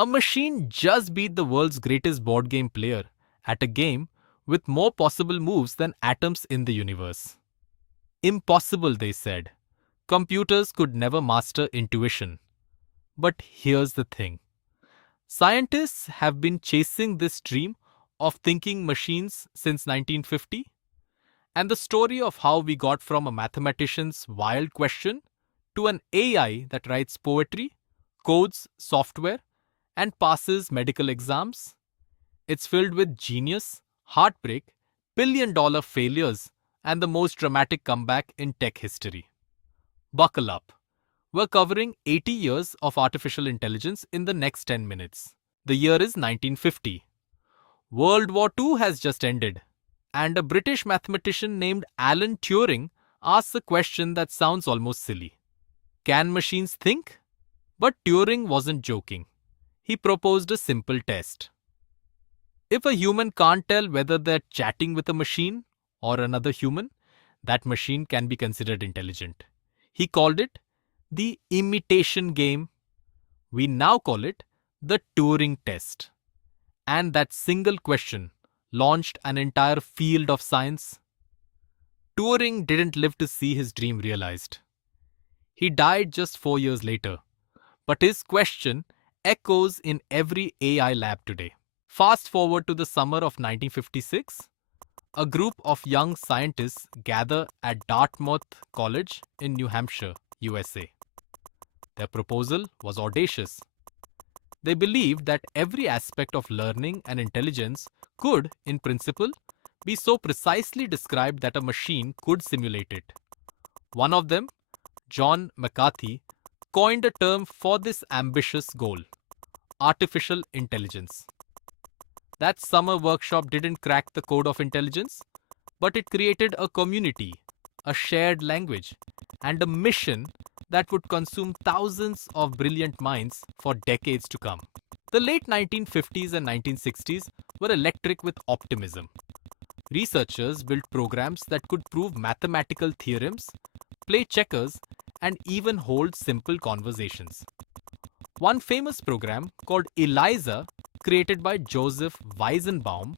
A machine just beat the world's greatest board game player at a game with more possible moves than atoms in the universe. Impossible, they said. Computers could never master intuition. But here's the thing. Scientists have been chasing this dream of thinking machines since 1950, and the story of how we got from a mathematician's wild question to an AI that writes poetry, codes software, and passes medical exams. It's filled with genius, heartbreak, billion-dollar failures, and the most dramatic comeback in tech history. Buckle up. We're covering 80 years of artificial intelligence in the next 10 minutes. The year is 1950. World War II has just ended, and a British mathematician named Alan Turing asks a question that sounds almost silly. Can machines think? But Turing wasn't joking. He proposed a simple test. If a human can't tell whether they're chatting with a machine or another human, that machine can be considered intelligent. He called it the imitation game. We now call it the Turing test. And that single question launched an entire field of science. Turing didn't live to see his dream realized. He died just 4 years later. But his question echoes in every AI lab today. Fast forward to the summer of 1956. A group of young scientists gather at Dartmouth College in New Hampshire, USA. Their proposal was audacious. They believed that every aspect of learning and intelligence could, in principle, be so precisely described that a machine could simulate it. One of them, John McCarthy, coined a term for this ambitious goal: artificial intelligence. That summer workshop didn't crack the code of intelligence, but it created a community, a shared language, and a mission that would consume thousands of brilliant minds for decades to come. The late 1950s and 1960s were electric with optimism. Researchers built programs that could prove mathematical theorems, play checkers, and even hold simple conversations. One famous program called ELIZA, created by Joseph Weizenbaum,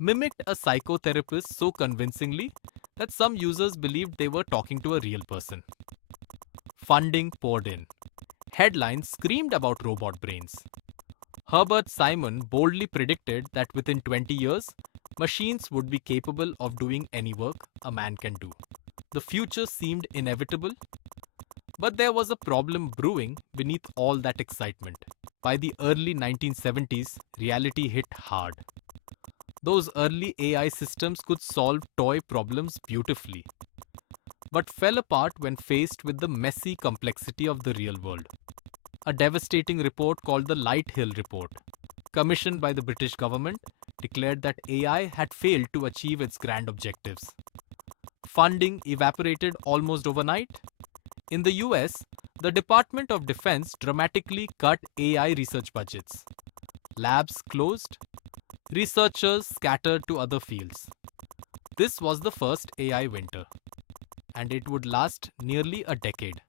mimicked a psychotherapist so convincingly that some users believed they were talking to a real person. Funding poured in. Headlines screamed about robot brains. Herbert Simon boldly predicted that within 20 years, machines would be capable of doing any work a man can do. The future seemed inevitable, but there was a problem brewing beneath all that excitement. By the early 1970s, reality hit hard. Those early AI systems could solve toy problems beautifully, but fell apart when faced with the messy complexity of the real world. A devastating report called the Lighthill Report, commissioned by the British government, declared that AI had failed to achieve its grand objectives. Funding evaporated almost overnight. In the US, the Department of Defense dramatically cut AI research budgets. Labs closed. Researchers scattered to other fields. This was the first AI winter, and it would last nearly a decade.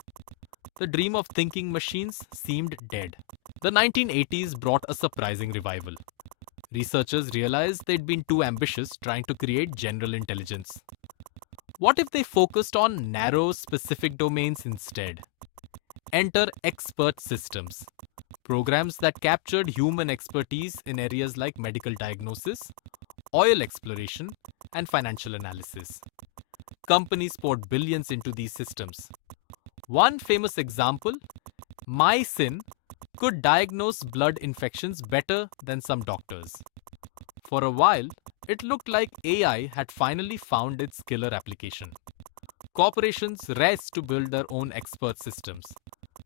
The dream of thinking machines seemed dead. The 1980s brought a surprising revival. Researchers realized they'd been too ambitious trying to create general intelligence. What if they focused on narrow, specific domains instead? Enter expert systems, programs that captured human expertise in areas like medical diagnosis, oil exploration, and financial analysis. Companies poured billions into these systems. One famous example, MySyn, could diagnose blood infections better than some doctors. For a while, it looked like AI had finally found its killer application. Corporations raced to build their own expert systems.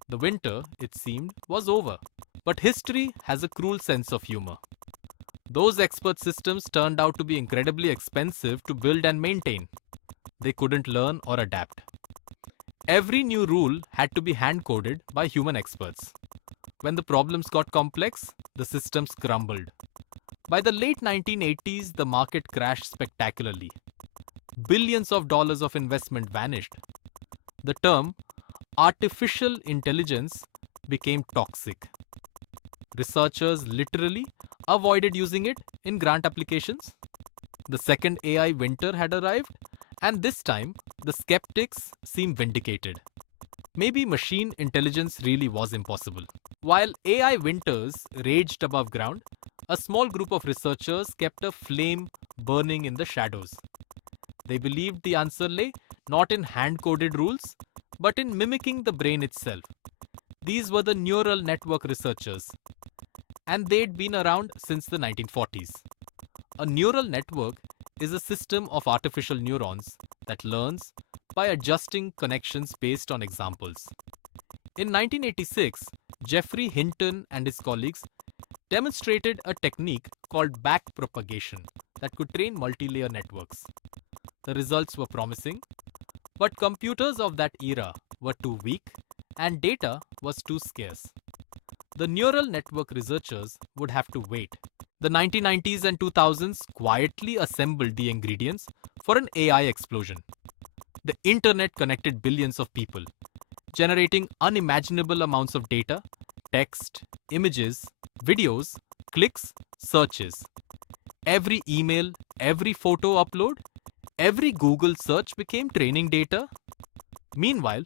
The winter, it seemed, was over. But history has a cruel sense of humor. Those expert systems turned out to be incredibly expensive to build and maintain. They couldn't learn or adapt. Every new rule had to be hand-coded by human experts. When the problems got complex, the systems crumbled. By the late 1980s, the market crashed spectacularly. Billions of dollars of investment vanished. The term artificial intelligence became toxic. Researchers literally avoided using it in grant applications. The second AI winter had arrived, and this time the skeptics seem vindicated. Maybe machine intelligence really was impossible. While AI winters raged above ground, a small group of researchers kept a flame burning in the shadows. They believed the answer lay not in hand-coded rules, but in mimicking the brain itself. These were the neural network researchers, and they'd been around since the 1940s. A neural network is a system of artificial neurons that learns by adjusting connections based on examples. In 1986, Geoffrey Hinton and his colleagues demonstrated a technique called backpropagation that could train multi-layer networks. The results were promising, but computers of that era were too weak and data was too scarce. The neural network researchers would have to wait. The 1990s and 2000s quietly assembled the ingredients for an AI explosion. The internet connected billions of people, generating unimaginable amounts of data, text, images, videos, clicks, searches. Every email, every photo upload, every Google search became training data. Meanwhile,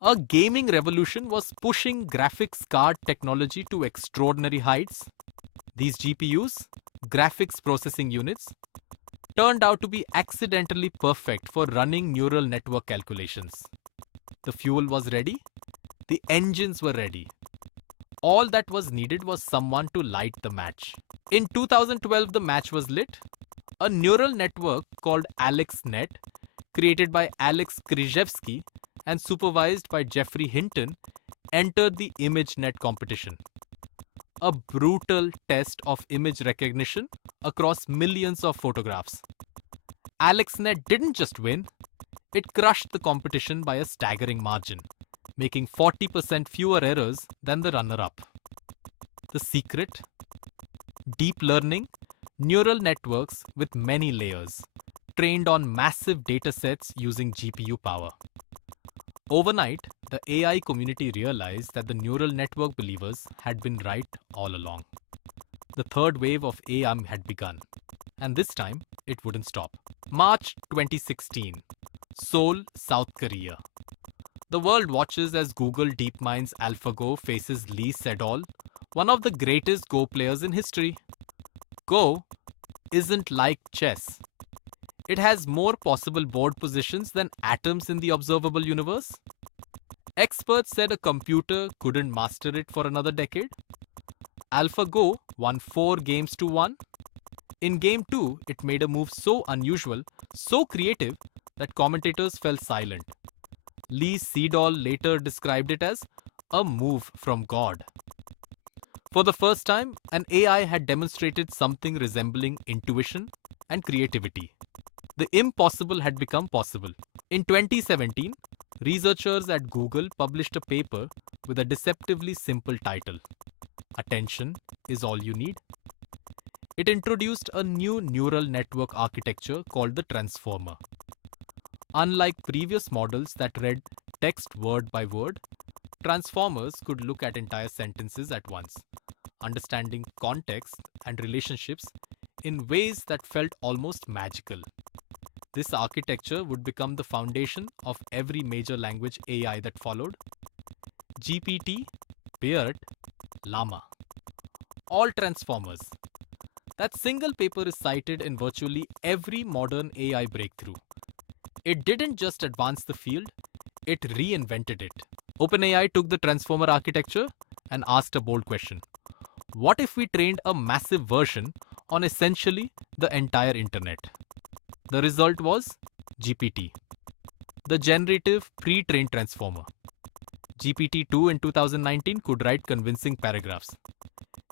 a gaming revolution was pushing graphics card technology to extraordinary heights. These GPUs, graphics processing units, turned out to be accidentally perfect for running neural network calculations. The fuel was ready, the engines were ready. All that was needed was someone to light the match. In 2012, the match was lit. A neural network called AlexNet, created by Alex Krzyzewski and supervised by Geoffrey Hinton, entered the ImageNet competition. A brutal test of image recognition across millions of photographs. AlexNet didn't just win, it crushed the competition by a staggering margin, making 40% fewer errors than the runner-up. The secret? Deep learning, neural networks with many layers, trained on massive datasets using GPU power. Overnight, the AI community realized that the neural network believers had been right all along. The third wave of AI had begun, and this time it wouldn't stop. March 2016, Seoul, South Korea. The world watches as Google DeepMind's AlphaGo faces Lee Sedol, one of the greatest Go players in history. Go isn't like chess. It has more possible board positions than atoms in the observable universe. Experts said a computer couldn't master it for another decade. AlphaGo won 4 games to 1. In Game 2, it made a move so unusual, so creative, that commentators fell silent. Lee Sedol later described it as a move from God. For the first time, an AI had demonstrated something resembling intuition and creativity. The impossible had become possible. In 2017, researchers at Google published a paper with a deceptively simple title, "Attention is all you need." It introduced a new neural network architecture called the transformer. Unlike previous models that read text word by word, transformers could look at entire sentences at once, understanding context and relationships in ways that felt almost magical. This architecture would become the foundation of every major language AI that followed. GPT, Beard, Llama. All transformers. That single paper is cited in virtually every modern AI breakthrough. It didn't just advance the field, it reinvented it. OpenAI took the transformer architecture and asked a bold question. What if we trained a massive version on essentially the entire internet? The result was GPT, the generative pre-trained transformer. GPT-2 in 2019 could write convincing paragraphs.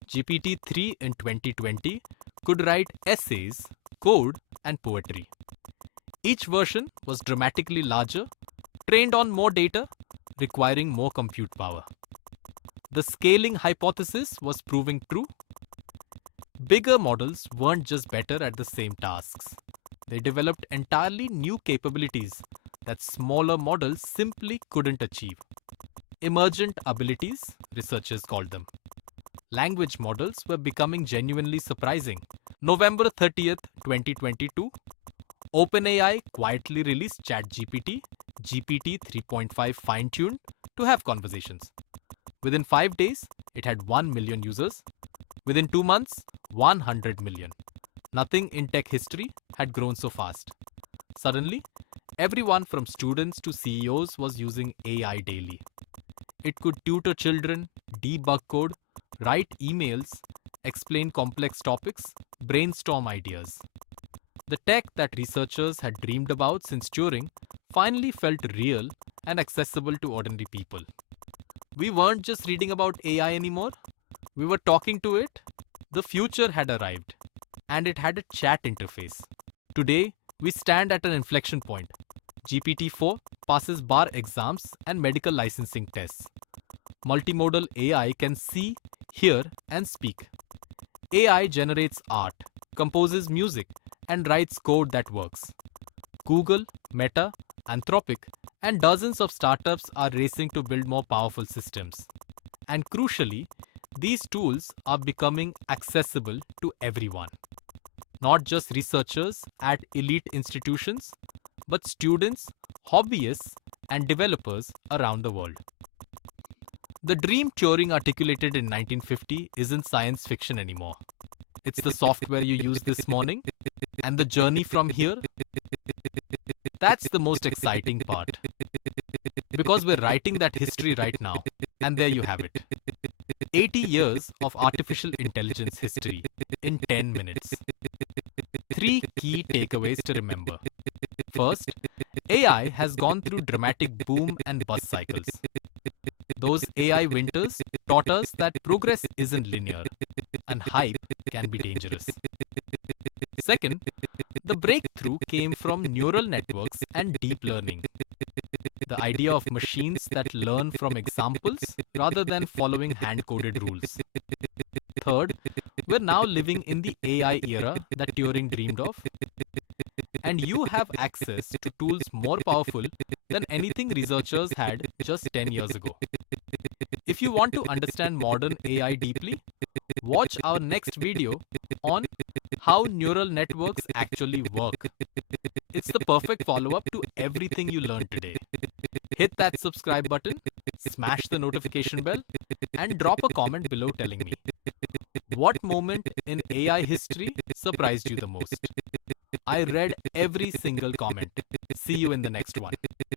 GPT-3 in 2020 could write essays, code, and poetry. Each version was dramatically larger, trained on more data, requiring more compute power. The scaling hypothesis was proving true. Bigger models weren't just better at the same tasks. They developed entirely new capabilities that smaller models simply couldn't achieve. Emergent abilities, researchers called them. language models were becoming genuinely surprising. November 30th, 2022, OpenAI quietly released ChatGPT, GPT 3.5 fine-tuned to have conversations. Within 5 days, it had 1 million users. Within 2 months, 100 million. Nothing in tech history had grown so fast. Suddenly, everyone from students to CEOs was using AI daily. It could tutor children, debug code, write emails, explain complex topics, brainstorm ideas. The tech that researchers had dreamed about since Turing finally felt real and accessible to ordinary people. We weren't just reading about AI anymore, we were talking to it. The future had arrived, and it had a chat interface. Today, we stand at an inflection point. GPT-4 passes bar exams and medical licensing tests. Multimodal AI can see, hear, and speak. AI generates art, composes music, and writes code that works. Google, Meta, Anthropic, and dozens of startups are racing to build more powerful systems. And crucially, these tools are becoming accessible to everyone. Not just researchers at elite institutions, but students, hobbyists, and developers around the world. The dream Turing articulated in 1950 isn't science fiction anymore. It's the software you use this morning, and the journey from here. That's the most exciting part. Because we're writing that history right now, and there you have it. 80 years of artificial intelligence history in 10 minutes. 3 key takeaways to remember. First, AI has gone through dramatic boom and bust cycles. Those AI winters taught us that progress isn't linear, and hype can be dangerous. Second, the breakthrough came from neural networks and deep learning. The idea of machines that learn from examples rather than following hand-coded rules. Third, we're now living in the AI era that Turing dreamed of, and you have access to tools more powerful than anything researchers had just 10 years ago. If you want to understand modern AI deeply, watch our next video on how neural networks actually work. It's the perfect follow-up to everything you learned today. Hit that subscribe button, smash the notification bell, and drop a comment below telling me what moment in AI history surprised you the most. I read every single comment. See you in the next one.